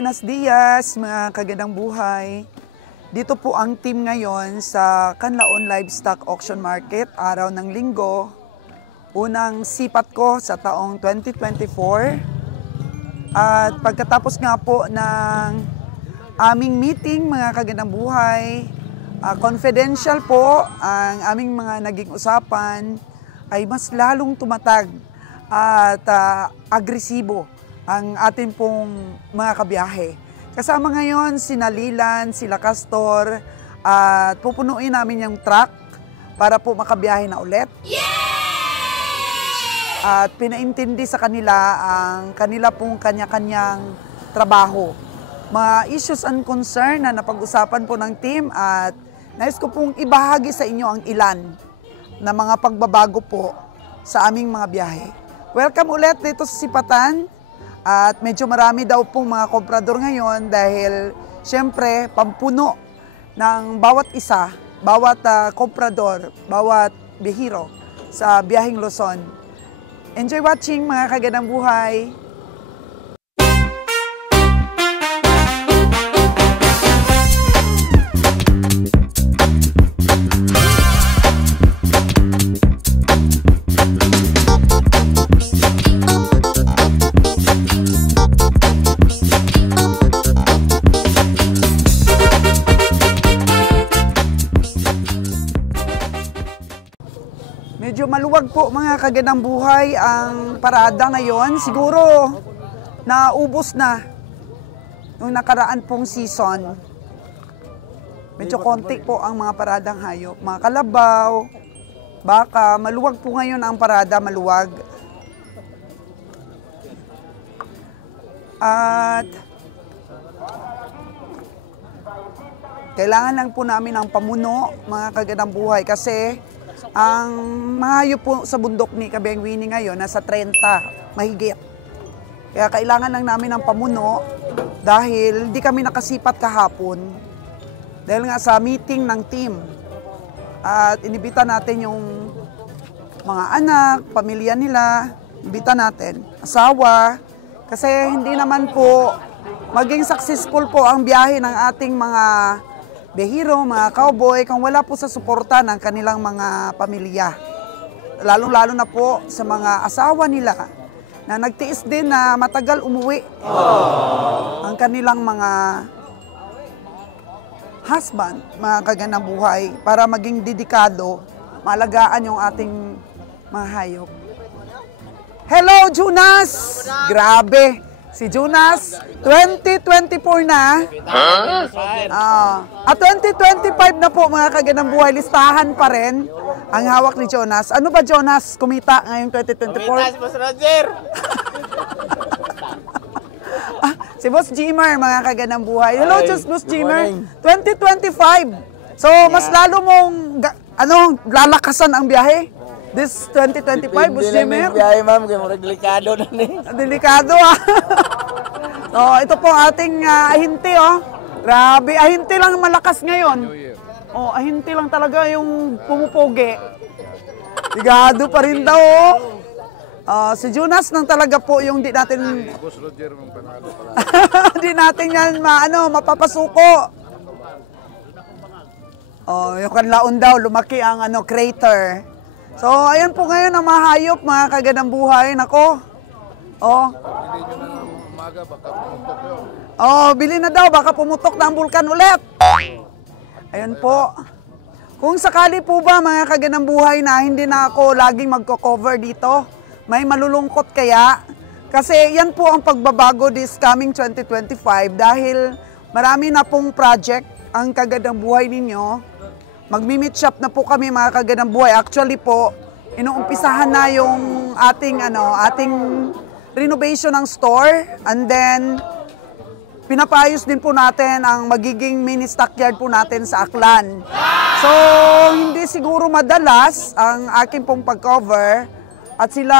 Buenos dias, mga kagandang buhay. Dito po ang team ngayon sa Canlaon Livestock Auction Market, araw ng linggo. Unang sipat ko sa taong 2024. At pagkatapos nga po ng aming meeting, mga kagandang buhay, confidential po ang aming mga naging usapan, ay mas lalong tumatag at agresibo ang ating pong mga kabiyahe. Kasama ngayon sina Lilan, sila Castor, at pupunuin namin yung truck para po makabiyahe na ulit. At pinaintindi sa kanila ang kanila pong kanya-kanyang trabaho. Mga issues and concern na napag-usapan po ng team at nais ko pong ibahagi sa inyo ang ilan na mga pagbabago po sa aming mga biyahe. Welcome ulit dito sa Sipatan. At medyo marami daw pong mga komprador ngayon dahil siyempre pampuno ng bawat isa, bawat komprador, bawat bihiro sa biyaheng Luzon. Enjoy watching, mga kagandang buhay! Medyo maluwag po, mga kagandang buhay, ang parada ngayon. Siguro naubos na nung nakaraan pong season. Medyo konti po ang mga paradang hayop. Mga kalabaw, baka, maluwag po ngayon ang parada, maluwag. At kailangan lang po namin ng pamuno, mga kagandang buhay, kasi ang mga hayop po sa bundok ni Kabeng Winnie ngayon, nasa 30, mahigit. Kaya kailangan lang namin ng pamuno dahil di kami nakasipat kahapon. Dahil nga sa meeting ng team. At inibita natin yung mga anak, pamilya nila, inibita natin, asawa. Kasi hindi naman po maging successful po ang biyahe ng ating mga behiro, mga cowboy, kung wala po sa suporta ng kanilang mga pamilya. Lalong-lalo na po sa mga asawa nila na nagtiis din na matagal umuwi. Ang kanilang mga husband, mga kagandang buhay, para maging dedikado, maalagaan yung ating mga hayop. Hello, Jonas! Grabe! Si Jonas, 2024 na. At 2025 na po, mga kagandang buhay, listahan pa rin ang hawak ni Jonas. Ano ba, Jonas, kumita ngayong 2024? Kumita si Boss Roger! Si Boss Jimmer, mga kagandang buhay. Hello, Boss Jimmer. 2025. So, mas lalo mong lalakasan ang biyahe. This 2025, Boss Jimmer. Biyahe, ma'am, kaya murag delikado na ni. Delikado, So, ito po ating ahinti, Grabe, ahinti lang malakas ngayon. Ahinti lang talaga yung pumupogi. Ligado pa rin daw, si Jonas nang talaga po yung di natin... Boss Roger mong panalo pala. Di natin yan mapapasuko. Yung Canlaon daw, lumaki ang crater. So, ayan po ngayon ang mga hayop, mga kagandang buhay. Nako. Hindi nyo na umaga, baka pumutok yun. Bili na daw, baka pumutok na ang bulkan ulit. Ayan po. Kung sakali po ba, mga kagandang buhay, na hindi na ako laging magko-cover dito, may malulungkot kaya. Kasi yan po ang pagbabago this coming 2025 dahil marami na pong project ang kagandang buhay ninyo. Magmi-meet shop na po kami, mga kagandang buhay. Actually po, inuumpisahan na yung ating renovation ng store. And then, pinapayos din po natin ang magiging mini stockyard po natin sa Aklan. So, hindi siguro madalas ang aking pong pag-cover. At sila,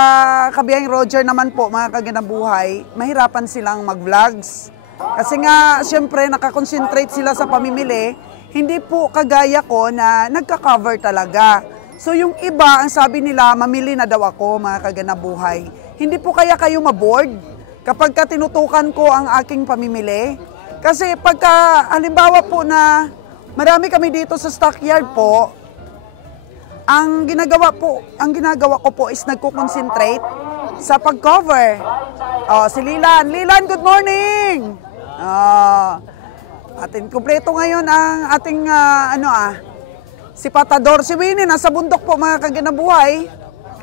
Kabiyahing Roger naman po, mga kagandang buhay, mahirapan silang mag-vlogs. Kasi nga, syempre, nakakonsentrate sila sa pamimili. Hindi po kagaya ko na nagka-cover talaga. So yung iba, ang sabi nila, mamili na daw ako, mga kagandang buhay. Hindi po kaya kayo maboard kapag ka tinutukan ko ang aking pamimili. Kasi pagka halimbawa po na marami kami dito sa stockyard po, ang ginagawa ko po is nagko-concentrate sa pag-cover. Si Lilan. Lilan, good morning! Atin kumpleto ngayon ang ating si Patador. Si Winnie, nasa bundok po mga kaganabuhay.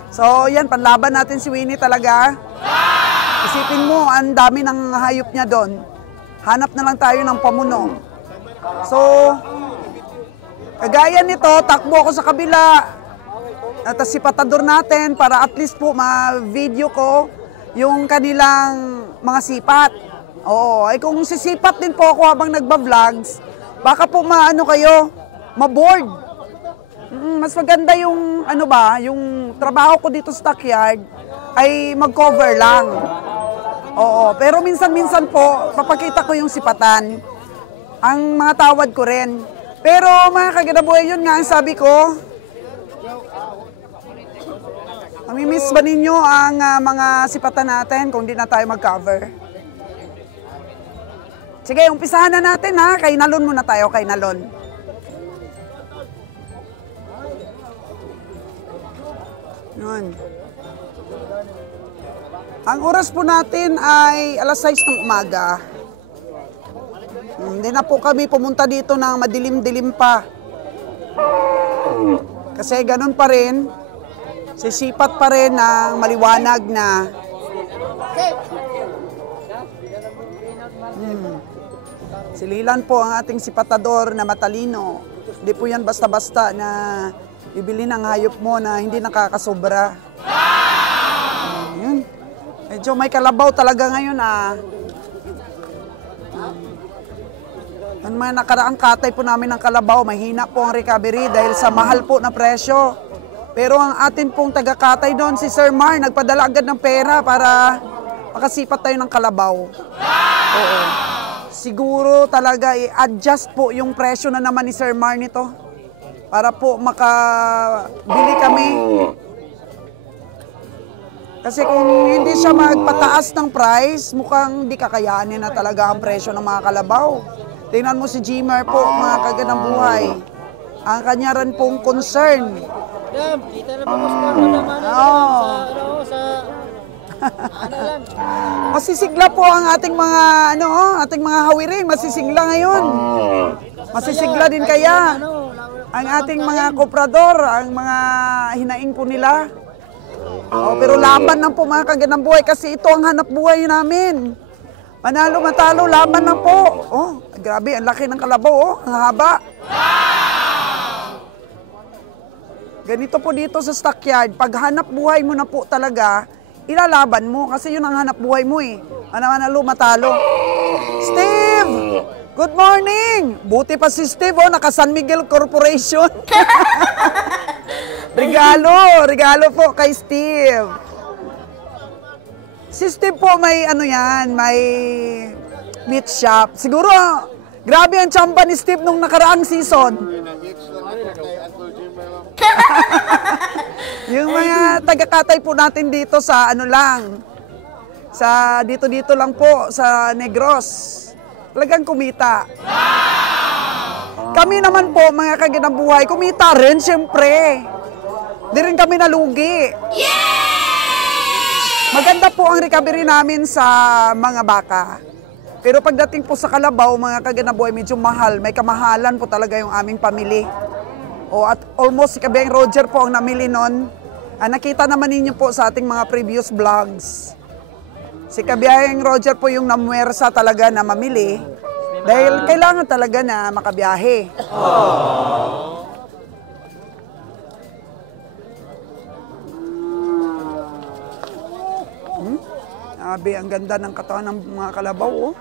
So yan, panlaban natin si Winnie talaga. Isipin mo, ang dami ng hayop niya doon. Hanap na lang tayo ng pamuno. So, kagaya nito, takbo ako sa kabila. At si Patador natin para at least po ma-video ko yung kanilang mga sipat. Oo, ay kung sisipat din po ako habang nagba-vlogs, baka po ma-board. Mas maganda yung yung trabaho ko dito sa stockyard ay mag-cover lang. Oo, pero minsan-minsan po papakita ko yung sipatan. Ang mga tawad ko rin. Pero mga kaganabuhay, yun nga ang sabi ko. Mamimiss ba ninyo ang mga sipatan natin kung di na tayo mag-cover? Sige, umpisahan na natin ha. Kainalon muna tayo, kainalon. Yun. Ang oras po natin ay alas 6 ng umaga. Hindi na po kami pumunta dito ng madilim-dilim pa. Kasi ganun pa rin. Sisipat pa rin ng maliwanag na. Si Lilan po ang ating sipatador na matalino. Hindi po yan basta-basta na bibili ng hayop mo na hindi nakakasobra. Yun. Medyo may kalabaw talaga ngayon Ang mga nakaraang katay po namin ng kalabaw, mahina po ang recovery dahil sa mahal po na presyo. Pero ang atin pong taga-katay doon, si Sir Mar, nagpadala agad ng pera para makasipat tayo ng kalabaw. Oo. Siguro talaga i-adjust po yung presyo na naman ni Sir Mar nito para po makabili kami. Kasi kung hindi siya magpataas ng price, mukhang hindi kakayanin na talaga ang presyo ng mga kalabaw. Tingnan mo si Jimmer po, mga kaganang buhay. Ang kanya rin pong concern. Kita na po sa Masisigla po ang ating mga ating mga hawirin, masisigla ngayon. Masisigla din kaya ang ating mga koprador, ang mga hinaing po nila. Pero laban lang po mga kaganang buhay kasi ito ang hanap buhay namin. Manalo matalo, laban lang po. Grabe, ang laki ng kalabaw, ang haba. Ganito po dito sa stockyard, pag hanap buhay mo na po talaga, ilalaban mo kasi yun ang hanap buhay mo Manalo matalo. Steve! Good morning! Buti pa si Steve, naka San Miguel Corporation. Regalo po kay Steve. Si Steve po may may meat shop. Siguro, grabe ang tsamba ni Steve nung nakaraang season. Yung mga taga-katay po natin dito sa sa dito lang po, sa Negros. Talagang kumita. Kami naman po, mga kaganang buhay, kumita rin, siyempre. Di rin kami nalugi. Maganda po ang recovery namin sa mga baka. Pero pagdating po sa kalabaw, mga kaganang buhay, medyo mahal. May kamahalan po talaga yung aming pamili. At almost si Kabeng Roger po ang namili nun. Nakita naman ninyo po sa ating mga previous vlogs. Si Kabeng Roger po yung namuwersa talaga na mamili. Dahil kailangan talaga na makabiyahe. Sabi, ang ganda ng katawan ng mga kalabaw.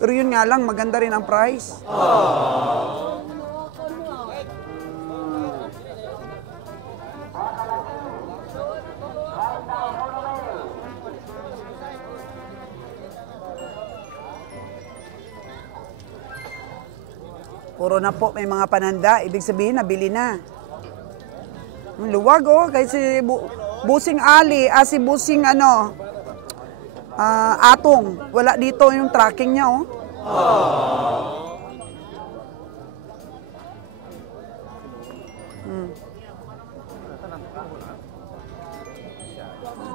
Pero yun nga lang, maganda rin ang price. Puro na po, may mga pananda. Ibig sabihin, nabili na. Luwag, kasi Busing Ali, si Busing Atong. Wala dito yung tracking niya, oh.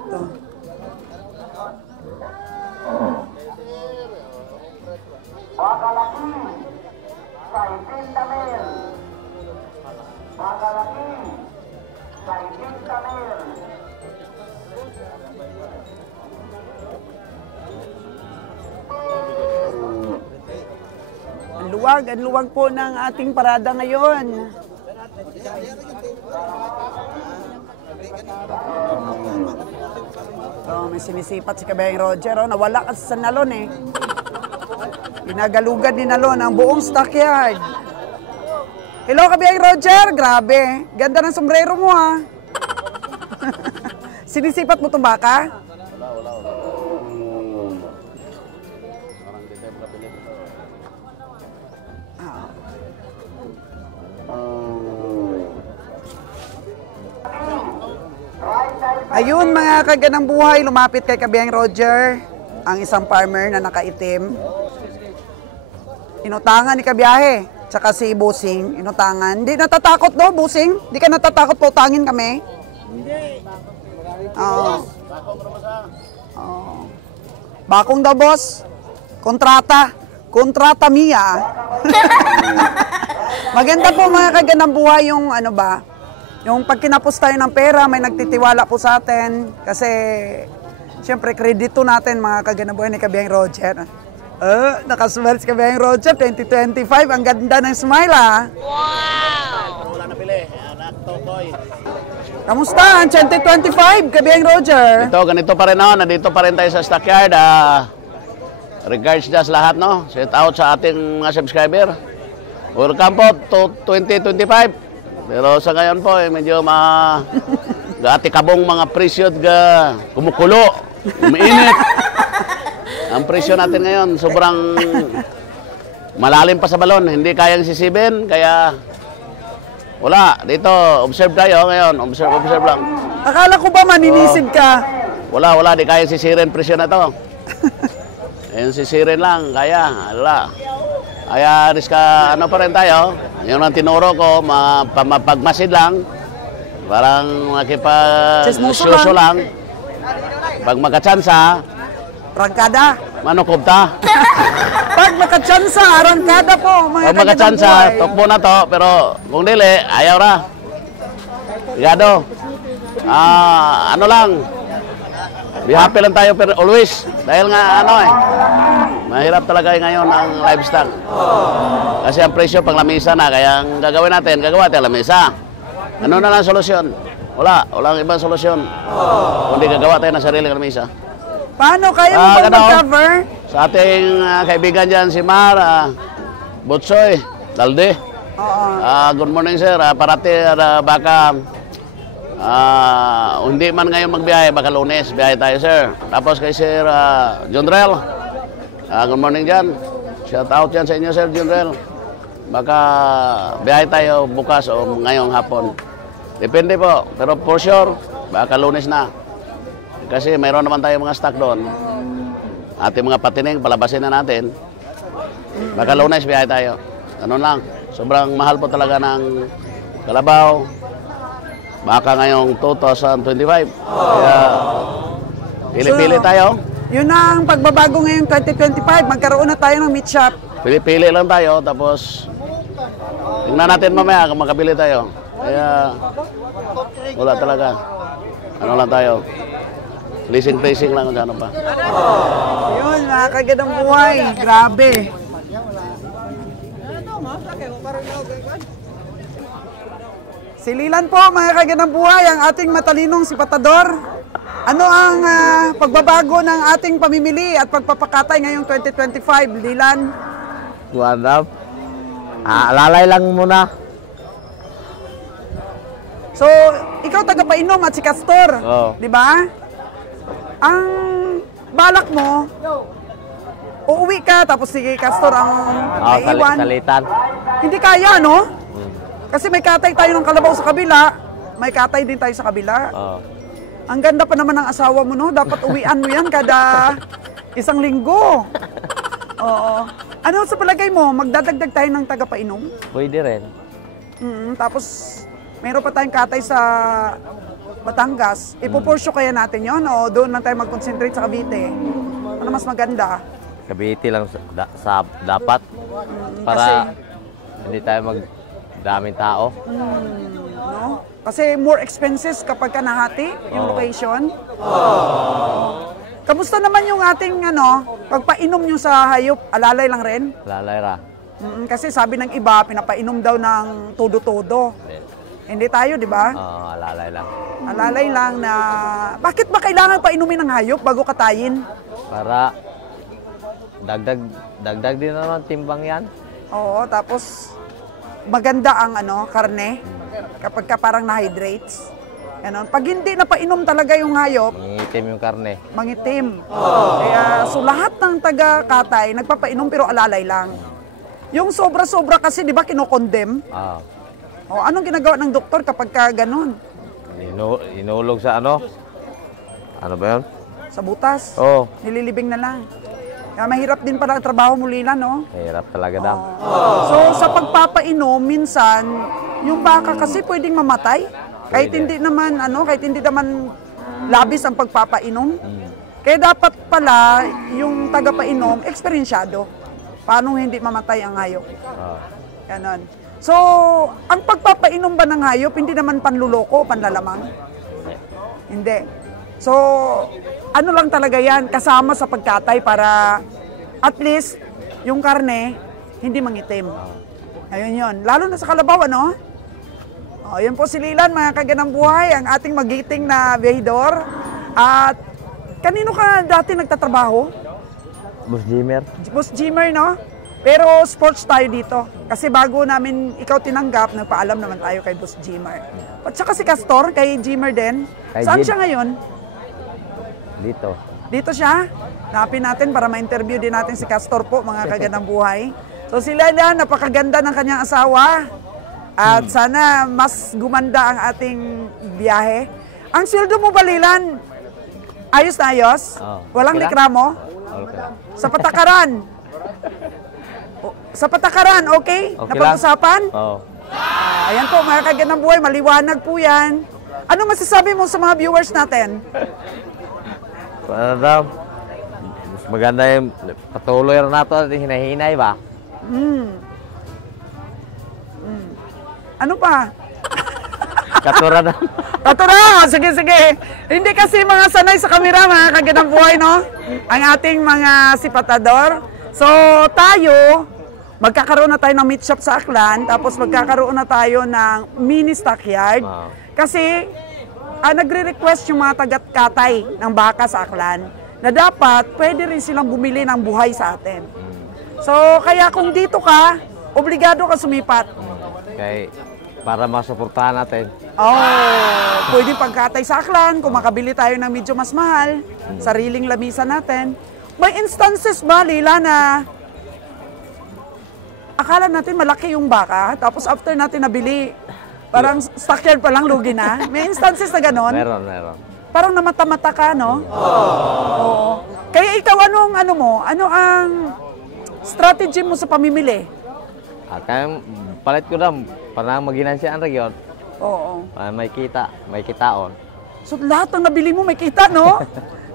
Ito. Ang luwag po ng ating parada ngayon. Oh, may sinisipat si Kabayang Roger. Oh, nawala kasi sa Nalon eh. Ginagalugad ni Nalon ang buong stockyard. Hello, Kabayang Roger. Grabe. Ganda ng sombrero mo ha. Sinisipat mo itong baka? Wala. Parang di tayo makapili ito. Ayun mga kaganang buhay, lumapit kay Kabayang Roger, ang isang farmer na nakaitim. Inutangan ni Kabiyahe, tsaka si Busing, inutangan. Hindi natatakot do, Busing? Hindi ka natatakot po utangin kami? Hindi. Oo. Bakong daw, boss? Kontrata. Kontrata Mia. Maganda po mga kaganang buhay yung ano ba, yung pag kinapos tayo ng pera, may nagtitiwala po sa atin. Kasi, siyempre, kredito natin mga kaganang buhay ni Kabayang Roger. Nakasmile si Kabayang Roger, 2025. Ang ganda ng smile, ha? Wow! Wala na pili. Anak Tokoy. Kamusta ang 2025, Kabayang Roger? Ito, ganito pa rin, no? Nandito pa rin tayo sa stockyard. Regards dyan sa lahat, no? Shout out sa ating mga subscriber. Welcome po to 2025. Pero sa ngayon po, medyo gaati kabong mga presyo kumukulo, umiinit. Ang presyo natin ngayon, sobrang malalim pa sa balon. Hindi kayang sisibin, kaya wala. Dito, observe tayo ngayon. Observe lang. Akala ko ba maninisid ka? Wala. Di kayang sisirin presyo na to. Ayun, sisirin lang, kaya. Wala. Kaya ano pa rin tayo. Yun ang tinuro ko, mapagmasid lang. Parang makipag-syuso lang. Pag magkatsansa, Rangkada. manukubta. Pag makatsansa, arangkada po. Mga Pag magkatsansa, tukbo na to. Pero kung dili, ayaw ra. Ligado. Ano lang. Be happy lang tayo pero always. Dahil nga mahirap talaga ngayon ang livestock. Kasi ang presyo pang lamisa na, kaya ang gagawin natin, gagawa tayo lamisa. Ano na lang solusyon? Walang ibang solusyon. Kundi gagawa tayo ng sarili ng lamisa. Paano kayo mo mag-cover? Sa ating kaibigan dyan, si Mar, Butsoy, Dalde. Good morning sir, parati baka hindi man ngayon magbiyahe, baka Lunes, biyahe tayo sir. Tapos kay Sir Junrel, good morning dyan. Shout out yan sa inyo Sir Junrel. Baka biyahe tayo bukas o ngayong hapon. Depende po, pero for sure, baka Lunes na. Kasi mayroon naman tayo mga stock doon. Ating mga patining, palabasin na natin. Baka Lunes, biyahe tayo. Ano lang, sobrang mahal po talaga ng kalabaw. Baka ngayong 2025. Kaya pili-pili tayo. Yun na ang pagbabago ngayong 2025. Magkaroon na tayo ng meat shop. Pili-pili lang tayo, tapos tingnan natin mamaya kung makabili tayo. Kaya wala talaga. Ano lang tayo. Leasing lang kung ano pa. Yun, nakakagandang buhay. Grabe. Sililan po, mga kagandang buhay, ang ating matalinong si Patador. Ano ang pagbabago ng ating pamimili at pagpapakatay ngayong 2025, Lilan? Wadap. Alalay lang muna. So, ikaw tagapainom at si Castor, di ba? Ang balak mo, uuwi ka tapos si Castor ang naiiwan. Salitan. Hindi kaya, no? Kasi may katay tayo ng kalabaw sa kabila, may katay din tayo sa kabila. Ang ganda pa naman ng asawa mo, no? Dapat uwian mo yan kada isang linggo. Oo. Ano sa palagay mo, magdadagdag tayo ng tagapainom? Pwede rin. Tapos, meron pa tayong katay sa Batangas. Ipupursyo kaya natin yon o doon lang tayo mag-concentrate sa Cavite? Ano mas maganda? Cavite lang dapat. Para hindi tayo daming tao. No? Kasi more expenses kapag ka nahati yung location. Kamusta naman yung ating pagpainom nyo sa hayop? Alalay lang rin? Lalay ra. Kasi sabi ng iba, pinapainom daw ng todo-todo. Hindi tayo, di ba? Alalay lang. Alalay lang na... Bakit ba kailangan painumin ng hayop bago katayin? Para dagdag din naman timbang yan. Oo, tapos maganda ang karne kapag ka parang na-hydrates. Ganon. Pag hindi na painom talaga yung hayop, Mangitim yung karne. mangitim. Kaya, so lahat ng taga-katay, nagpapainom pero alalay lang. Yung sobra-sobra kasi, di ba, kinokondem? O, anong ginagawa ng doktor kapag ka ganon? Inulog sa ano? Ano ba yun? Sa butas? Oo. Nililibing na lang. Kaya mahirap din pala ang trabaho mo, Lila, no? Hirap talaga daw. So, sa pagpapainom, minsan, yung baka kasi pwedeng mamatay. Kahit hindi naman, kahit hindi naman labis ang pagpapainom. Kaya dapat pala, yung tagapainom, eksperensyado. Paano hindi mamatay ang hayop? Ganon. So, ang pagpapainom ba ng hayop, hindi naman panluloko, panlalamang? Hindi. So, ano lang talaga yan, kasama sa pagkatay para at least yung karne hindi mangitim. Ayun yun. Lalo na sa kalabaw, ano? O, yun po si Lilan, mga kaganang buhay, ang ating magiting na biyahidor. At kanino ka dati nagtatrabaho? Boss Jimmer. Boss Jimmer, no? Pero sports tayo dito. Kasi bago namin ikaw tinanggap, nagpaalam naman tayo kay Boss Jimmer. At saka si Castor, kay Jimmer din. Kay Saan Jim. siya ngayon? Dito. Dito siya. Napin natin para ma-interview din natin si Castor po, mga kagandang buhay. So sila na, napakaganda ng kanyang asawa. At sana mas gumanda ang ating biyahe. Ang sweldo mo ba, Lilan? Ayos na ayos? Walang Okay lang. likramo? Okay. Sa patakaran? Sa patakaran, okay? Okay Napag-usapan? Oo. Ayan po, mga kagandang buhay, maliwanag po yan. Ano masasabi mo sa mga viewers natin? Para daw, mas maganda yung patuloy rin nato at hinahinay ba? Ano pa? Katura na. Tatara! Sige, sige. Hindi kasi mga sanay sa kamera, mga kagandang buhay, no? Ang ating mga sipatador. So, tayo, magkakaroon na tayo ng meat shop sa Aklan, tapos magkakaroon na tayo ng mini stockyard. Kasi, nagre-request yung mga tagat-katay ng baka sa Aklan na dapat pwede rin silang bumili ng buhay sa atin. So, kaya kung dito ka, obligado ka sumipat. Kaya para masuportahan natin. Pwede pagkatay sa Aklan, kung makabili tayo ng medyo mas mahal, sariling lamisan natin. May instances ba, Lila, na akala natin malaki yung baka, tapos after natin nabili, parang stockyard pa lang, lugi na? May instances na ganon? Meron. Parang namata-mata ka, no? Oo. Kaya ikaw, ano ang strategy mo sa pamimili? Kaya palit ko na, parang maginansya ang region. Oo. Para may kitaon. So lahat ng nabili mo may kita, no?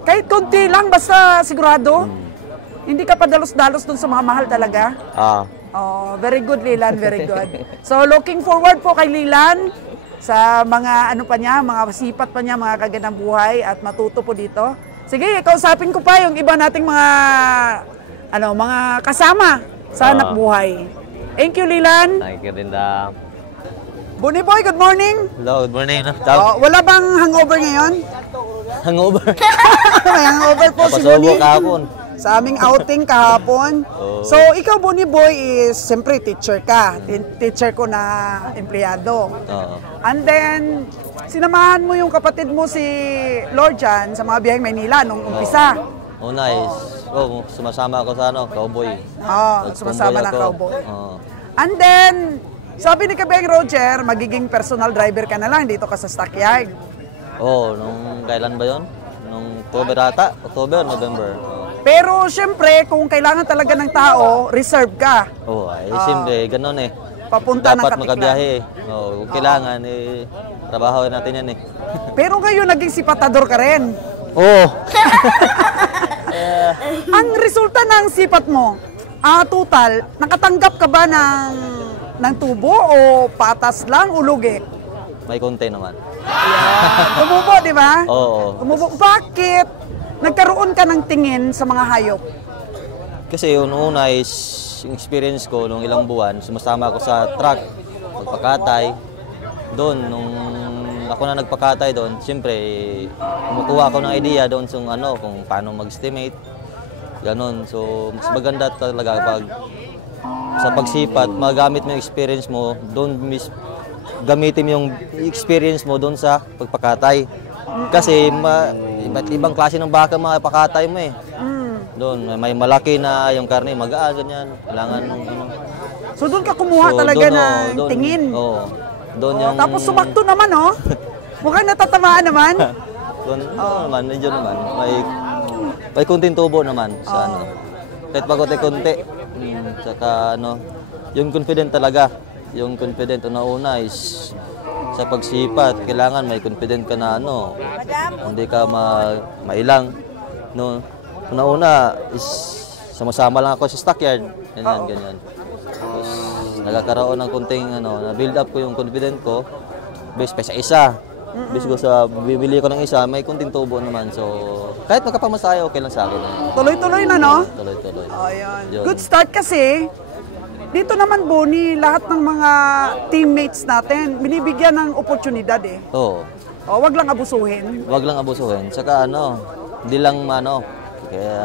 Kahit konti lang, basta sigurado. Hindi ka pa dalos-dalos dun sa mga mahal talaga. Oh, very good, Lilan, very good. So looking forward po kay Lilan sa mga mga sipat pa niya, mga kagandang buhay at matuto po dito. Sige, kausapin ko pa yung iba nating mga kasama sa hanap buhay. Thank you, Lilan. Thank you din daw. Bunny Boy, good morning. Hello, good morning. Wala bang hangover ngayon? Hangover. May hangover po si Pasubo Bunny. kahapon. Sa aming outing kahapon. So, ikaw, Bunny Boy, is siyempre teacher ka. Teacher ko na empleyado. And then, sinamahan mo yung kapatid mo si Lord Jan sa mga biyaheng Maynila nung umpisa. Una is, sumasama ako sa cowboy. Sumasama na Nag-convoy ako. cowboy. And then, sabi ni Kabeng Roger, magiging personal driver ka na lang dito ka sa stockyard. Nung kailan ba yon? Nung October ata? October, November. Pero syempre, kung kailangan talaga ng tao, reserve ka. Oo, siyempre, ganun eh. Papunta ng Dapat Katiklan. magkabiyahe eh. Oo, kung kailangan trabaho natin yan eh. Pero ngayon, naging sipatador ka rin. Oo. Ang resulta ng sipat mo, total, nakatanggap ka ba ng tubo o patas lang o lugi? May konti naman. Tumubo, di ba? Oo. Tumubo. Bakit nagkaroon ka ng tingin sa mga hayop? Kasi yung una is yung experience ko nung ilang buwan, sumasama ako sa truck, magpakatay. Doon, nung ako na nagpakatay doon, siyempre, kumukuha ako ng idea doon kung paano mag-estimate. Ganon. So, mas maganda talaga pag sa pagsipat, magamit mo yung experience mo, doon gamitin mo yung experience mo doon sa pagpakatay. Kasi iba't ibang klase ng baka mapakatay mo eh. Doon, may malaki na yung karne, magaan, ganyan. Kailangan So doon ka kumuha talaga doon, ng tingin. Oo. Doon yung... Tapos sumakto naman, oh. Mukhang natatamaan naman. Doon naman, medyo naman. May kunting tubo naman sa Kahit pagote-kunti. Saka yung confident talaga. Yung confident una is sa pagsipat, kailangan may confident ka na hindi ka mailang. No? Una is sama-sama lang ako sa stockyard. Ganyan. Tapos nagkakaroon ng kunting na-build up ko yung confident ko. Base pa sa isa. Base ko sa bibili ko ng isa, may kunting tubo naman. So kahit magkapamasahe, okay lang sa akin. Tuloy-tuloy na, no? Tuloy-tuloy. Ayan. Yun. Good start kasi. Dito naman, Bonnie, lahat ng mga teammates natin, binibigyan ng oportunidad eh. Oo. Wag lang abusuhin. Wag lang abusuhin. Saka hindi lang kaya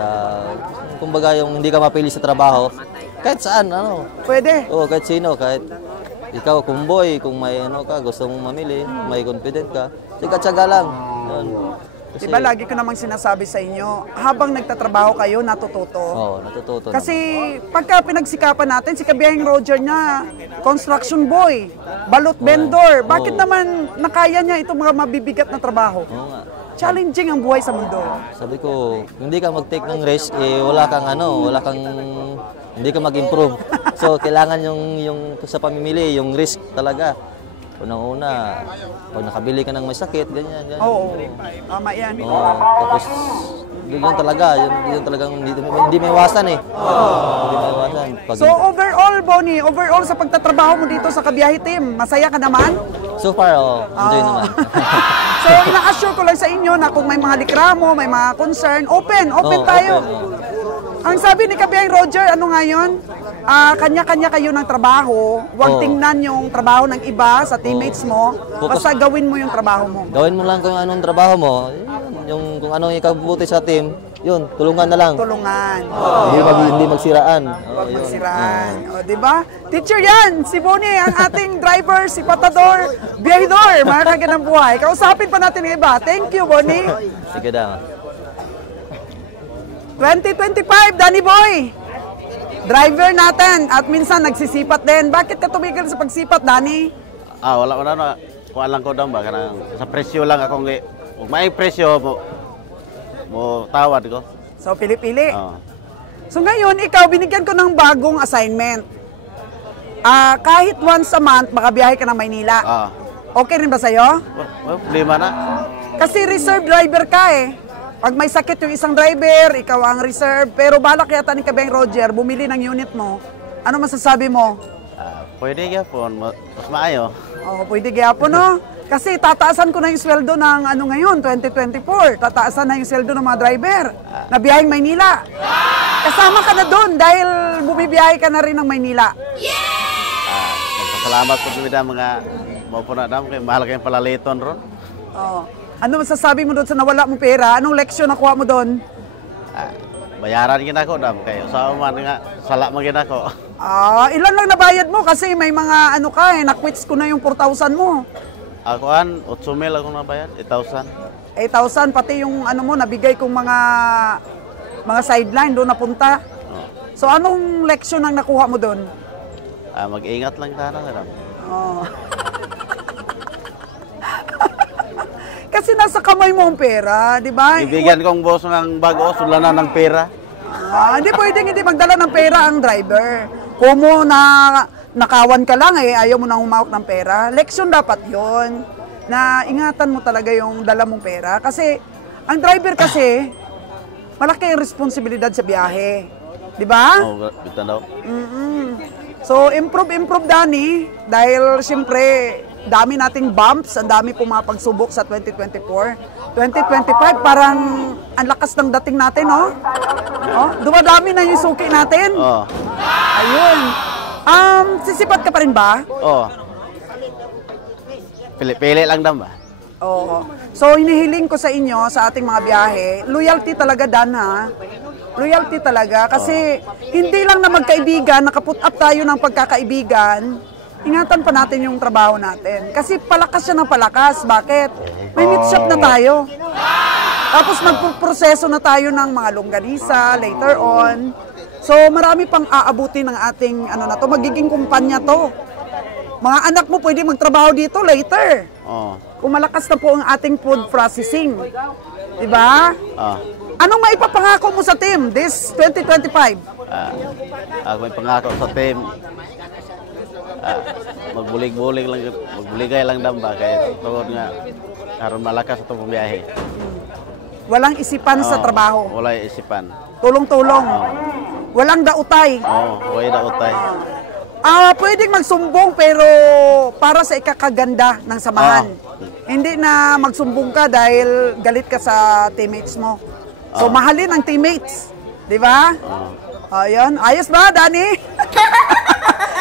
kumbaga yung hindi ka mapili sa trabaho, kahit saan, Pwede. Oo, kahit sino, kahit ikaw, kumboy, kung may gusto mong mamili, may confident ka, tsaga-tsaga lang. Yun. Kasi, Diba lagi ko namang sinasabi sa inyo, habang nagtatrabaho kayo, natututo. Oo, natututo Kasi pagka pinagsikapan natin, si Kabiyahing Roger niya, construction boy, balot vendor, bakit naman nakaya niya itong mga mabibigat na trabaho? Oo nga. Challenging ang buhay sa mundo. Sabi ko, hindi ka mag-take ng risk, hindi ka mag-improve. So, kailangan yung sa pamimili, yung risk talaga. Unang-una, pag nakabili ka ng may sakit, ganyan. Oo, tama yan. Tapos, yun lang talaga, yun talagang hindi may iwasan eh. Hindi may iwasan. So overall, Bonnie, sa pagtatrabaho mo dito sa Kabiyahe Team, masaya ka naman? So far, enjoy naman. So ina-assure ko lang sa inyo na kung may mga likramo, may mga concern, open tayo. Ang sabi ni Kabiyahing Roger, nga yun? Kanya-kanya kayo ng trabaho, huwag tingnan yung trabaho ng iba sa teammates mo, basta gawin mo yung trabaho mo. Gawin mo lang kung anong trabaho mo, kung anong ikabubuti sa team, yun, tulungan na lang. Tulungan. Hindi magsiraan. Huwag magsiraan. Di ba? Teacher yan, si Bonnie, ang ating driver, si Patador, biyahidor, mga kagandang buhay. Kausapin pa natin ng iba. Thank you, Bonnie. Sige daw. 2025, Danny Boy. Driver natin at minsan nagsisipat din. Bakit ka tumigil sa pagsipat, Danny? Wala ko na. Kuha lang ko daw ba? Sa presyo lang akong kung may presyo mo tawad ko. So, pili-pili. So, ngayon, ikaw, binigyan ko ng bagong assignment. Kahit once a month, makabiyahe ka ng Maynila. Okay rin ba sa'yo? Problema na. Kasi reserve driver ka eh. Pag may sakit yung isang driver, ikaw ang reserve. Pero balak yata ni Kabiyahing Roger, bumili ng unit mo. Ano masasabi mo? Pwede gyapon, mas maayo. Pwede gyapon, no? Kasi tataasan ko na yung sweldo ng ngayon, 2024. Tataasan na yung sweldo ng mga driver na biyaheng Maynila. Kasama ka na doon dahil bumibiyahe ka na rin ng Maynila. Magpasalamat po kami mga maupunan namin kay mahal kayong palaliton ron. Ano masasabi mo doon sa nawala mong pera? Anong leksyon nakuha mo doon? Bayaran ginako dam kayo. Sa man nga sala man ginako. Ilan lang nabayad mo kasi may mga na-quits ko na yung 4,000 mo. Akoan 8,000 ako nabayad, 8,000. 8,000 pati yung mo nabigay kong mga sideline doon napunta. So anong leksyon ang nakuha mo doon? Mag-ingat lang sana dam. kasi nasa kamay mo ang pera, di ba? Ibigyan kong boss ng bago, sulanan ng pera. Hindi pwedeng hindi magdala ng pera ang driver. Kumo na nakawan ka lang ayaw mo nang humawak ng pera. Leksyon dapat yon na ingatan mo talaga yung dala mong pera. Kasi ang driver kasi, malaki ang responsibilidad sa biyahe. Di ba? Oo, bita daw. So, improve, Dani. Dahil, siyempre, dami nating bumps, ang dami pumapagsubok sa 2024. 2025, parang ang lakas ng dating natin, no? Oh, dumadami na yung suki natin. Oo. Ayun. Sisipat ka pa rin ba? Oo. Pili lang daw ba? Oo. So, hinihiling ko sa inyo, sa ating mga biyahe, loyalty talaga, Dan, ha? Loyalty talaga. Kasi, hindi lang na magkaibigan, nakaput up tayo ng pagkakaibigan, ingatan pa natin yung trabaho natin. Kasi palakas siya ng palakas. Bakit? May meat shop na tayo. Tapos, magpuproseso na tayo ng mga longganisa later on. So, marami pang aabuti ng ating, na to, magiging kumpanya to. Mga anak mo pwede magtrabaho dito later. Oo. Kung malakas na po ang ating food processing. Diba? Oo. Anong maipapangako mo sa team this 2025? Ako may pangako sa team. Magbulig-bulig lang, magbuligay lang daw ba? Kaya tungkol nga, karon malakas itong bumiyahe. Walang isipan sa trabaho. Wala isipan. Tulong-tulong. Walang dautay. Oo, wala na utay. Pwedeng magsumbong pero para sa ikakaganda ng samahan. Hindi na magsumbong ka dahil galit ka sa teammates mo. So mahalin ang teammates. Di ba? Ayun. Ayos ba, Dani?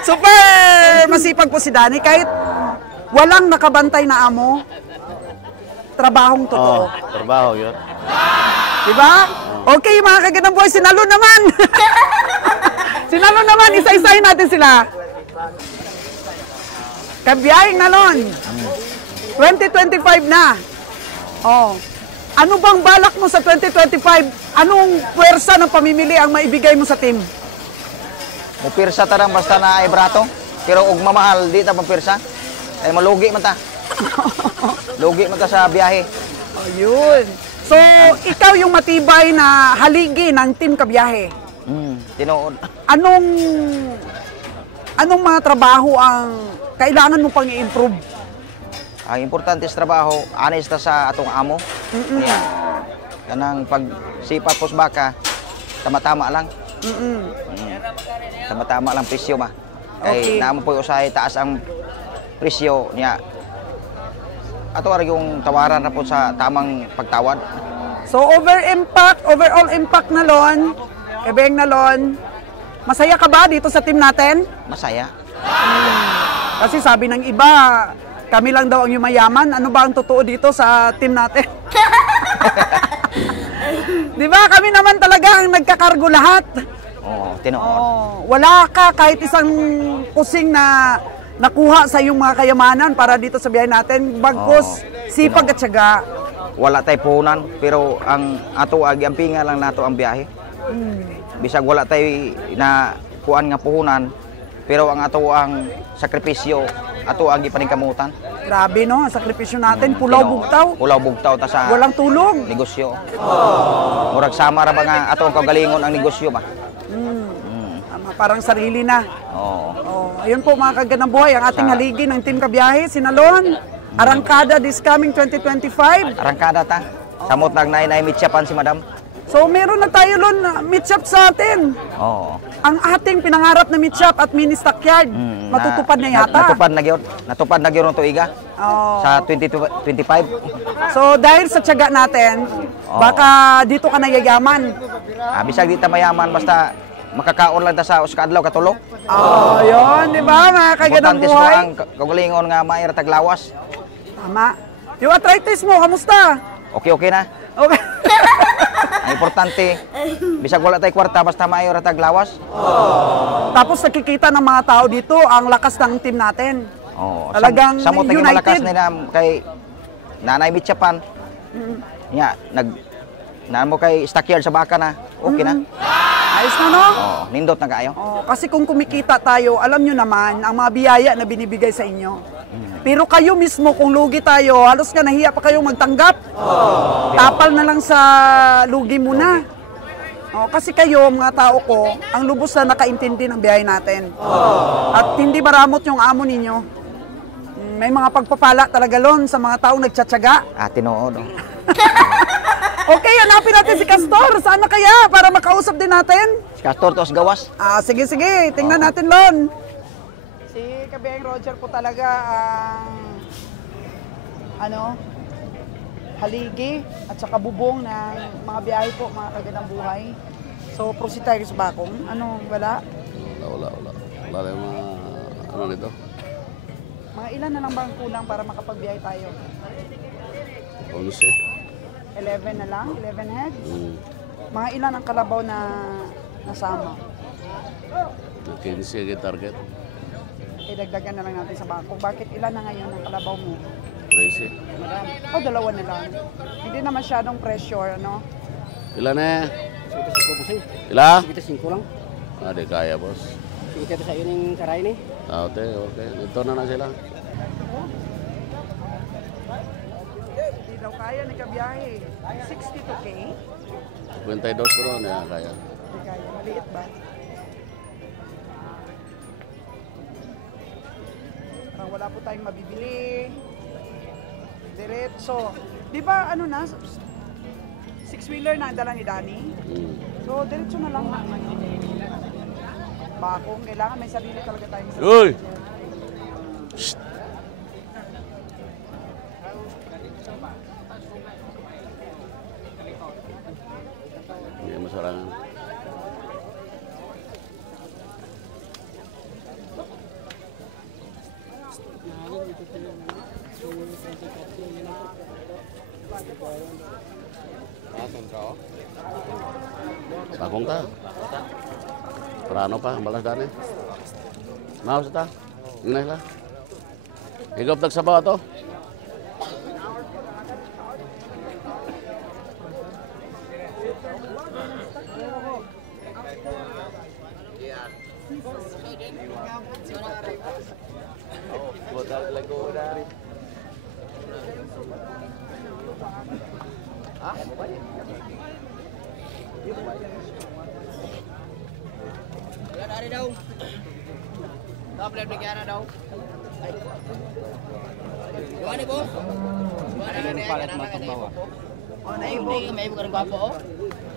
Super masipag po si Dani. Kahit walang nakabantay na amo, trabahong totoo. Trabaho yun. Di ba? Okay, mga kagandang boys, sinalo naman. Sinalo naman, isa-isahin natin sila. Kabiyahing Nalon. 2025 na. Oh. Ano bang balak mo sa 2025? Anong puwersa ng pamimili ang maibigay mo sa team? Mupirsa ta lang basta na ay brato. Pero ug mamahal di ta mapirsa. Ay malugi man ta. Lugi man ta sa biyahe. Ayun. So, ikaw yung matibay na haligi ng team Kabiyahe. Tinuod. Anong mga trabaho ang kailangan mo pang i-improve? Ang importante sa trabaho, honest ta sa atong amo. Kanang pagsipa pos baka, tama-tama lang. Tama-tama lang presyo ba. Kay naamo po usahay taas ang presyo niya. Ato ara yung tawaran na po sa tamang pagtawad. So overall impact na Lon, Kabeng na Lon, masaya ka ba dito sa team natin? Masaya. Kasi sabi ng iba, kami lang daw ang yumayaman. Ano ba ang totoo dito sa team natin? Di ba? Kami naman talaga ang nagkakargo lahat. Oo, tinuod. Wala ka kahit isang kusing na nakuha sa iyong mga kayamanan para dito sa biyahe natin. Bagkus, sipag at syaga. Wala tay puhunan, pero ang ato agiampinga lang nato ang biyahe. Bisag wala tay na kuan nga puhunan, pero ang ato ang sakripisyo, ato ang gipaningkamutan. Grabe no, ang sakripisyo natin, pulaw-bugtaw. Pulaw-bugtaw ta sa Walang tulog. negosyo. Murag sama ra ba nga ato ang kagalingon ang negosyo ba? Parang sarili na. Oo. Ayun po mga kagandang buhay, ang ating haligi ng Team Kabiyahe, Sinalon, Arangkada this coming 2025. Arangkada ta. Samot nagnay-nay mitsapan si madam. So meron na tayo Lon, meat shop sa atin. Oo. Ang ating pinangarap na meat shop at mini stockyard, matutupad na yata. Natupad na gyud tuiga. Sa 2025. So dahil sa tiyaga natin, baka dito ka nayayaman. Bisag di ta mayaman basta makakaon lang ta sa uskadlaw katulo. Yun, di ba mga kagandang Importante buhay? ang kagalingon nga maayra taglawas. Tama. Yung arthritis mo, kamusta? Okay na. Okay. Ang importante, bisag wala tay kwarta basta maayra taglawas. Tapos nakikita ng mga tao dito ang lakas ng team natin. Talagang samot naging united. malakas nila kay Nanay Mitchapan. Nya naan mo kay stockyard sa baka na. Okay na. Ayos na, no? Nindot na kaayo. Kasi kung kumikita tayo, alam nyo naman, ang mga biyaya na binibigay sa inyo. Pero kayo mismo, kung lugi tayo, halos ka nahiya pa kayong magtanggap. Tapal na lang sa lugi muna. Kasi kayo, mga tao ko, ang lubos na nakaintindi ng biyahe natin. At hindi maramot yung amo ninyo. May mga pagpapala talaga lon sa mga taong nagtsatsaga. Tinoo, no? Okay, hanapin natin si Castor. Saan na kaya? Para makausap din natin. Si Castor, tos gawas. Sige, sige. Tingnan natin, Lon. Si Kabeng Roger po talaga ang haligi at saka bubong ng mga biyahe po, mga kagandang buhay. So, proceed tayo sa bakong. Wala? Wala na yung mga, nito? Mga ilan na lang ba ang kulang para makapagbiyahe tayo? 11 na lang? 11 heads? Mga ilan ang kalabaw na nasama? 15 yung target. Dagdagan na lang natin sa bako. Bakit ilan na ngayon ang kalabaw mo? 13. Dalawa na lang. Hindi na masyadong pressure, Ilan eh? Kita Ilan? 5 lang. Di kaya, boss. Kita sa yun yung karay ni. Okay. Ito na sila. Hindi daw kaya ni kabiyahe. 62K? 22 ko ron, kaya. Hindi kaya. Maliit ba? Parang wala po tayong mabibili. Diretso. Di ba six-wheeler na ang dala ni Danny? So, diretso na lang naman. Bakong, kailangan may sarili talaga tayong sarili. Uy! Hindi masarangan. Bakong ta. Perano pa, balas dani. Mau ta. Inay la. Higop tagsabaw to. Dari daw. Tablet bigyan na daw. Gimana, Bos? Gimana ni palit masuk bawah. Naibog. Naibog ang gwapo,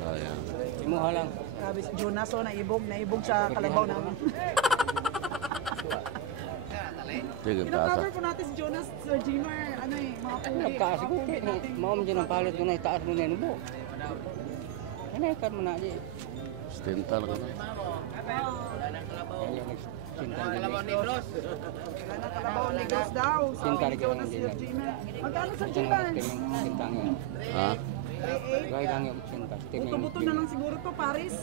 Ayan. Imuha lang. Sabi si Jonas, naibog sa kalabaw namin. Sige, taasa. Ina-cover po natin si Jonas, Sir Jimmer, mga puli. Nagtaas ko. Mao man dyan ang palit ko na itaas mo na yun, Bo. Ikan mo na dyan. Stintal ka na. Kalabaw ni Bros. Kailangan kalabaw ni Gus daw. Sinta Sabi ni rin Jonas, yun Sir din. Jimmer. Magkano Sir Jimmer? Sintang yan. Ha? 3.8. Gaya lang yung sinta. Buto-buto na lang siguro to, Paris.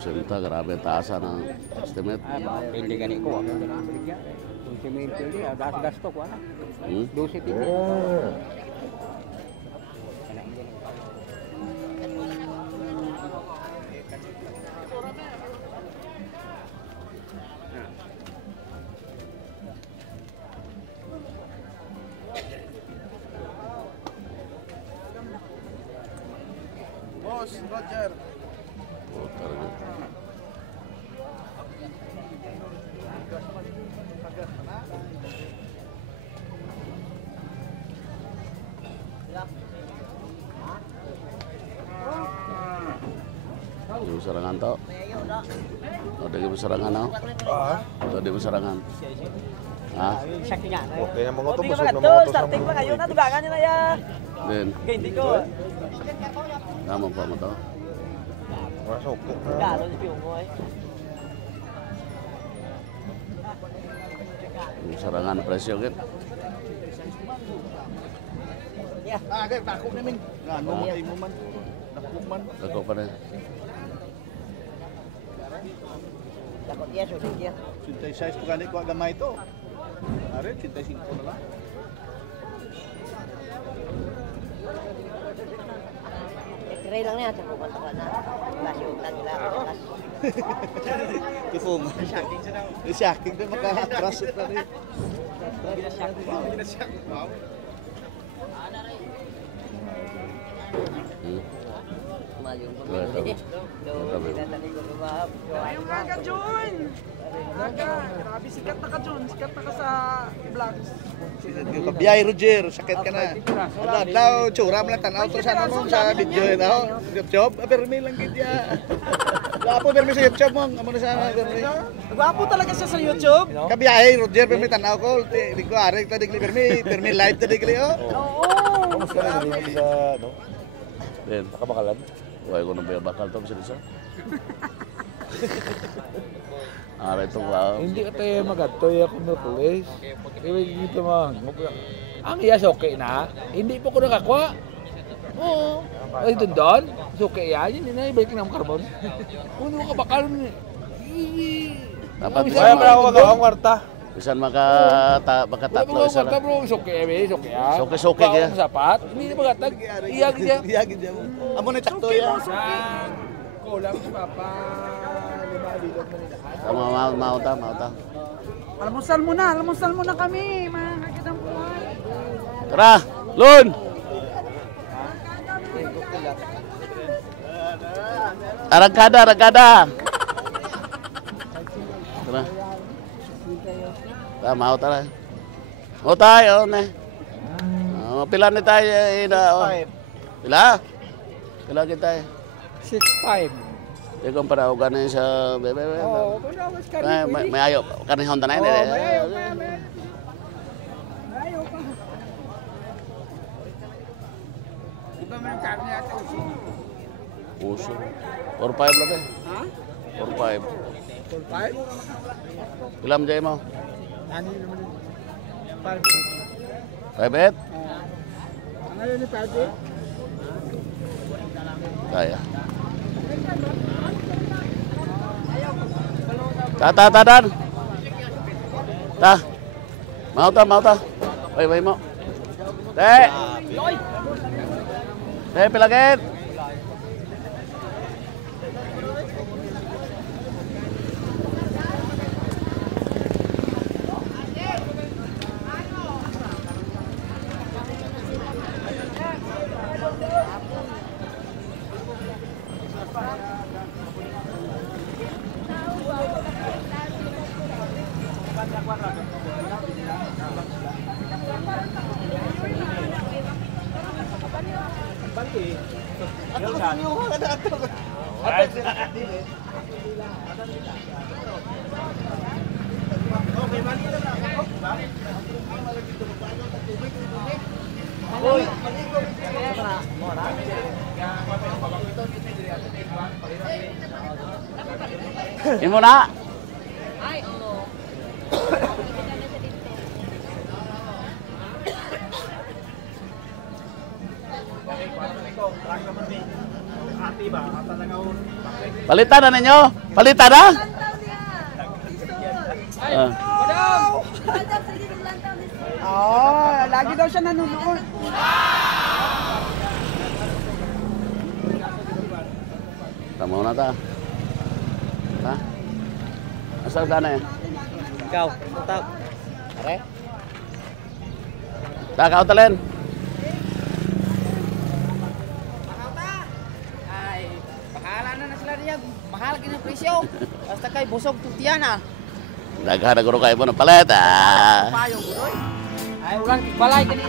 Sinta, grabe taasa ng estimate. Hindi gani ko. Kung si Mail pili, gasto ko. 12 pili. Boss, Roger. Oh, talaga. Di mo sarangan to? O, di mo sarangan, no? O, di mo sarangan. Ha? Okay na mga utobos. Starting pa kayo na, tubangan nyo na yan. Then, Hindi ko. namang pa mo to? Masok. Galo si Piyongo Yung sarangan presyo, git. Gaya, tako namin. Ano, ay mo man. Dakok man. Dako pa rin. Takot yes, ulit yes. 56 pa gani ko gamay to. Are, 55 na lang. Gray lang niya, tapos kung na. Lasyutan nila. Kifong. Shocking din maka-atras ito rin. Malyong pamilya. Ayun nga ka, Jun! Grabe, sikat na ka, Jun. Sikat na ka sa vlogs. Kabiyay, Roger. Sakit ka na. Daw, tsura mo lang tanaw to sana mo sa video ito. YouTube. Permi lang kaya. Gwapo, permi sa YouTube mo. Amo na sana, permi. Gwapo talaga siya sa YouTube. Kabiyay, Roger, permi tanaw ko. Di ko arik, tadi kli permi. Permi live tadi kli, oh. Oo. Kamusta na hindi sa, ano? Then, Nakabakalan? wala ko na bakal to bisa. Ara ito ba? Hindi ka tayo mag-atoy ako na pulis. Kaya dito mga, ang iyas okay na, hindi po ko nakakuha. Oo. Ay, doon? Okay yan, yun na, ibalik na ang carbon. Kung hindi mo kabakal, Dapat kaya pala ako mag-awang kwarta. bisan Wala makatatlo mo isa kwarta lang. bro, okay yan. Soke kaya. Sapat, hindi na magatag, iyag niya. Iyagin niya mo. Amo na takto ya. Kulang si Papa, lima bilog na nila. Mauta. Almusal muna kami, mga kagandang buhay. Tara, Lun! Arangkada. Tara. Mau tara. Mau tayo, ne. Pila ni tayo, Pila? Pila kita. 6'5". Di ko para uganin sa bebe. Oo, May ayo, karnihon tanay. Uso. 4-5 lang eh. Ha? 4-5. 4-5? Ilam jay mo? 5-8? Ano ni 5'8"? Kaya. Tadan. Mau ta. Bay mo. Pilagin. Imo na. Ay, oo. Palitan na ninyo? Palitan na? Lagi daw siya nanonood. Tama na ta. Ha? Asal ka na eh? Ikaw, tap. Are? Takaw talen. Ay, bahala na sila niya. Mahal kina presyo. Basta kay busog tutiyan ah. Daghan na guro kayo mo ng palet. Payong guroy. Ay, ulang balay kini.